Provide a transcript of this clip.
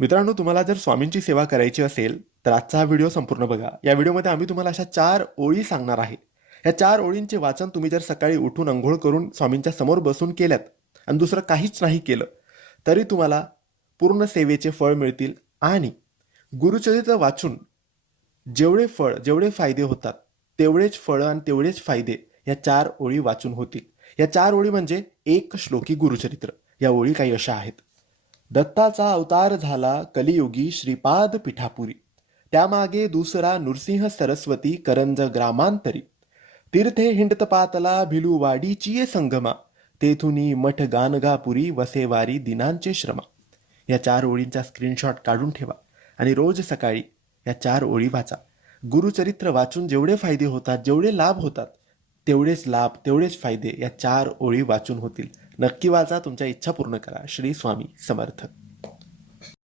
मित्रांनो तुम्हाला जर स्वामींची सेवा करायची असेल तर आजचा हा व्हिडिओ संपूर्ण बघा. या व्हिडिओमध्ये आम्ही तुम्हाला अशा चार ओळी सांगणार आहे. या चार ओळींचे वाचन तुम्ही जर सकाळी उठून अंघोळ करून स्वामींच्या समोर बसून केल्यात आणि दुसरं काहीच नाही केलं तरी तुम्हाला पूर्ण सेवेचे फळ मिळतील आणि गुरुचरित्र वाचून जेवढे फळ जेवढे फायदे होतात तेवढेच फळं आणि तेवढेच फायदे या चार ओळी वाचून होतील. या चार ओळी म्हणजे एक श्लोकी गुरुचरित्र. या ओळी काही अशा आहेत. दत्ताचा अवतार झाला कलियुगी श्रीपाद पिठापुरी. त्यामागे दुसरा नृसिंह सरस्वती करंज ग्रामांतरी. तीर्थे हिंडतपातला भिलुवाडीची संगमा. तेथुनी मठ गानगापुरी वसेवारी दिनांचे श्रमा. या चार ओळींचा स्क्रीनशॉट काढून ठेवा आणि रोज सकाळी या चार ओळी वाचा. गुरुचरित्र वाचून जेवढे फायदे होतात जेवढे लाभ होतात तेवढेच लाभ तेवढेच फायदे या चार ओळी वाचून होतील. नक्की वाचा तुमच्या इच्छा पूर्ण करा. श्री स्वामी समर्थ.